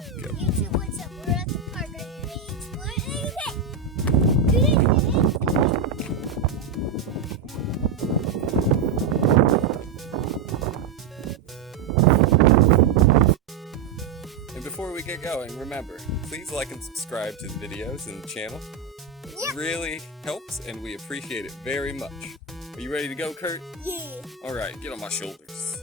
Go. YouTube, what's up? We're at the park. Are you ready to explore? Okay. And before we get going, remember, please like and subscribe to the videos and the channel. It really helps, and we appreciate it very much. Are you ready to go, Kurt? Yeah. Alright, get on my shoulders.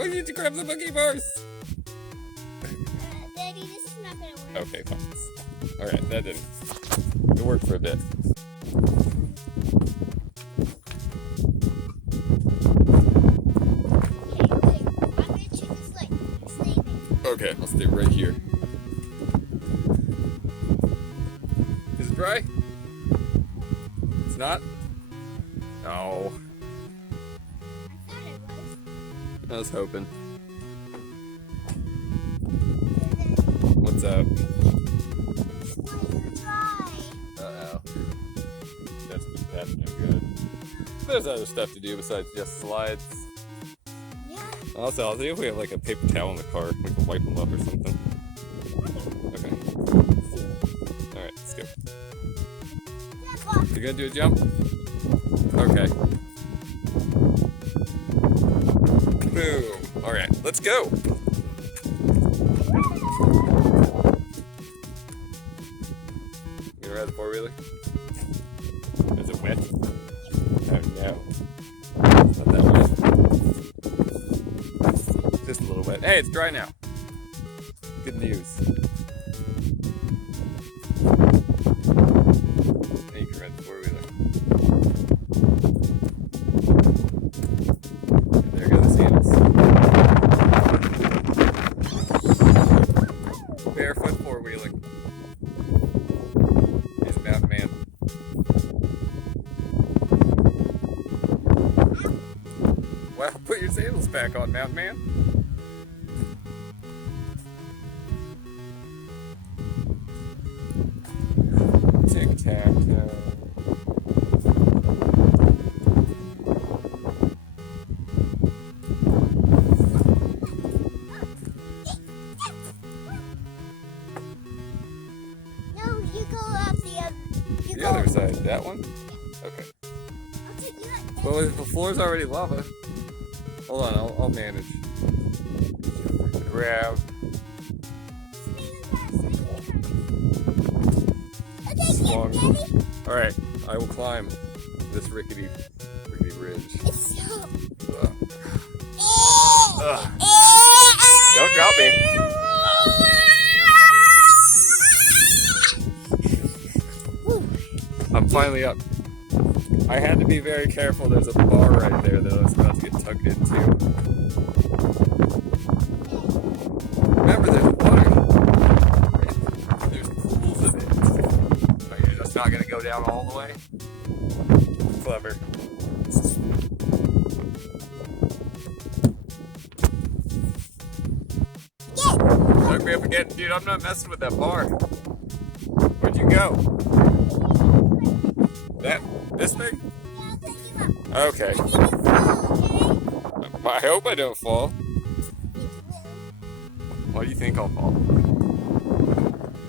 Oh, you need to grab the monkey bars! Daddy, this is not gonna work. Okay, fine. Alright, that didn't. It worked for a bit. Okay, I'm gonna check this light. Stay there. Okay, I'll stay right here. Is it dry? It's not? No. I thought it was. I was hoping. What's up? It's dry. Uh-oh. That's no good. There's other stuff to do besides just slides. Yeah. Also, I'll see if we have like a paper towel in the car. We can wipe them up or something. Okay. Alright, let's go. You gonna do a jump? Okay. Boom. Alright, let's go. You ever ride the four-wheeler? Is it wet? Oh no. It's not that wet. Just a little wet. Hey, it's dry now. Good news. Hey, you can ride the four-wheeler. There go the sandals. Barefoot four-wheeling. He's Mountain Man. Well, put your sandals back on, Mountain Man. Tic-tac-toe. No, you go up the other. You The go. other side, that one? Okay. I'll take you up. Well, the floor's already lava. Hold on, I'll manage. Grab. Swung. Alright, I will climb this rickety ridge. It's so. Ugh. Ugh. Don't drop me. I'm finally up. I had to be very careful. There's a bar right there that I was about to get tugged into. Remember, there's water. There's pools of it. But you're just not going to go down all the way? Clever. Dug me up again. Dude, I'm not messing with that bar. Where'd you go? This thing? Okay. I hope I don't fall. Why do you think I'll fall?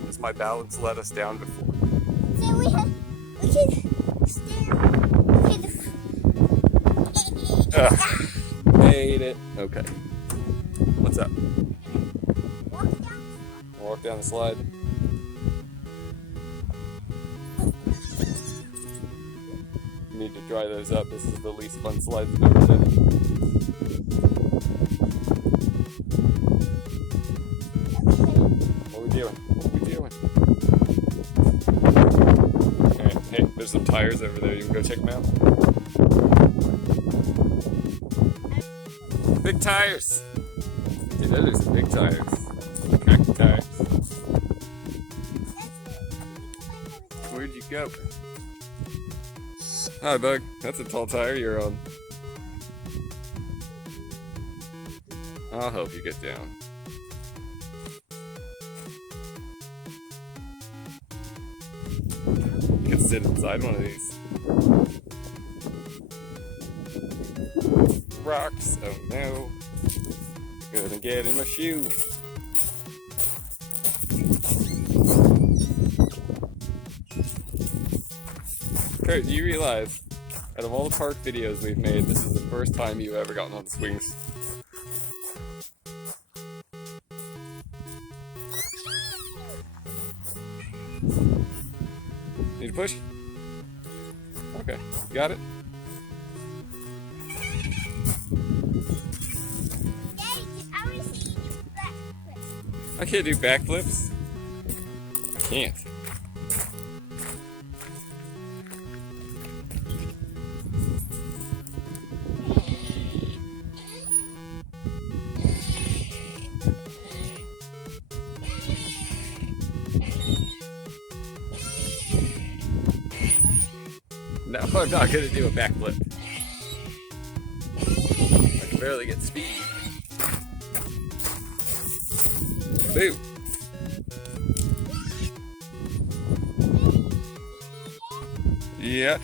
Has my balance let us down before? So we can stand. Made it. Okay. What's up? Walk down the slide. Need to dry those up. This is the least fun slide I've ever done. What are we doing? Alright, hey, there's some tires over there. You can go check them out. Big tires! Dude, those are some big tires. Cracked tires. Where'd you go? Hi, Bug. That's a tall tire you're on. I'll help you get down. You can sit inside one of these. Rocks. Oh no. Gonna get in my shoe. Kurt, do you realize, out of all the park videos we've made, this is the first time you've ever gotten on the swings? Need to push? Okay, you got it? Daddy, I want to see you do backflips. I can't do backflips. I can't. No, I'm not gonna do a backflip. I can barely get speed. Boo! Yeah.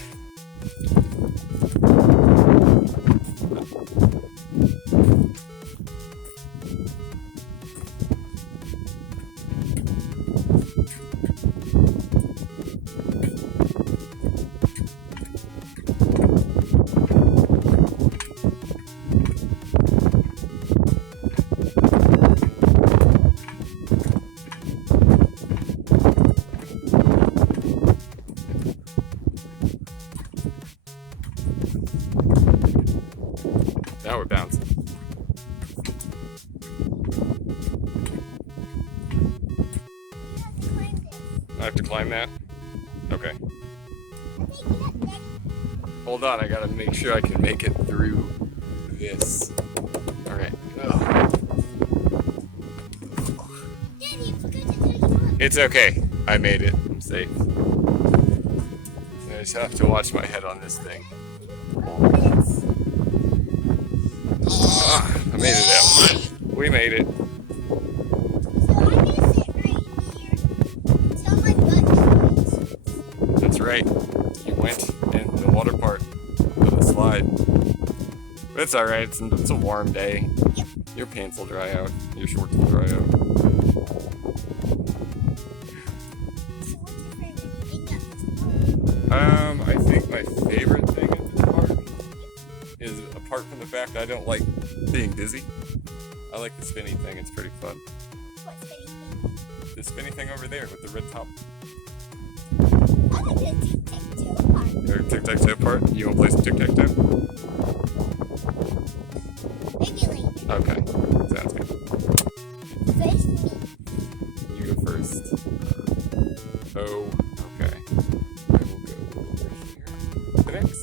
Now we're bouncing. I have to climb that? Okay. Hold on, I gotta make sure I can make it through this. Alright. It's okay. I made it. I'm safe. I just have to watch my head on this thing. I made it out. We made it. That's right. You went in the water part of the slide. But it's alright. It's a warm day. Your pants will dry out. Your shorts will dry out. I think my favorite thing at this park is, apart from the fact I don't like being dizzy, I like the spinny thing. It's pretty fun. What spinny thing? The spinny thing over there with the red top. I like the tic-tac-toe part. The tic-tac-toe part? You want to play some tic-tac-toe? Maybe later. Okay. Sounds good. First me. You go first. Oh, okay. I will go over here. The next.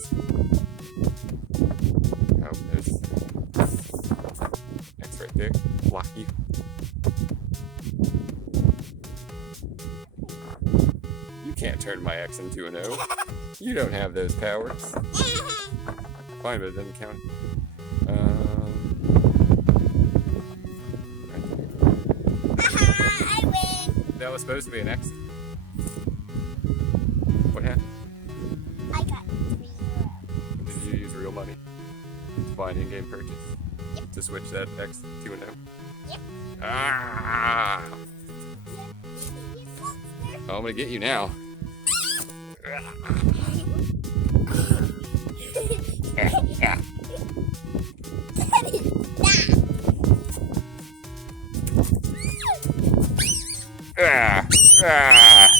Oh, there's X right there. Block you. You can't turn my X into an O. You don't have those powers. Fine, but it doesn't count. I win. That was supposed to be an X. What happened? I got 3 Did you use real money to buy an in-game purchase? Yep. To switch that X to an O? Yep. Ah! Oh, I'm gonna get you now. Ah! Ah!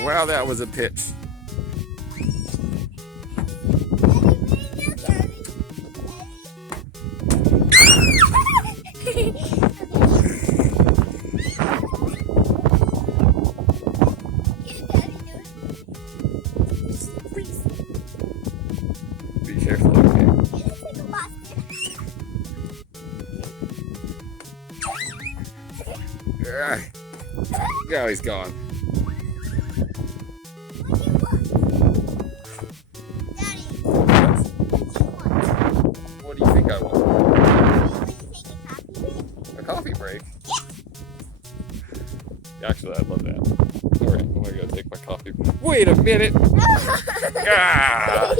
Wow, that was a pitch. Be careful, okay? Ah. Now he's gone. What do you think I want? A coffee break? Actually, I love that. Alright, I'm gonna go take my coffee. Wait a minute! Ah!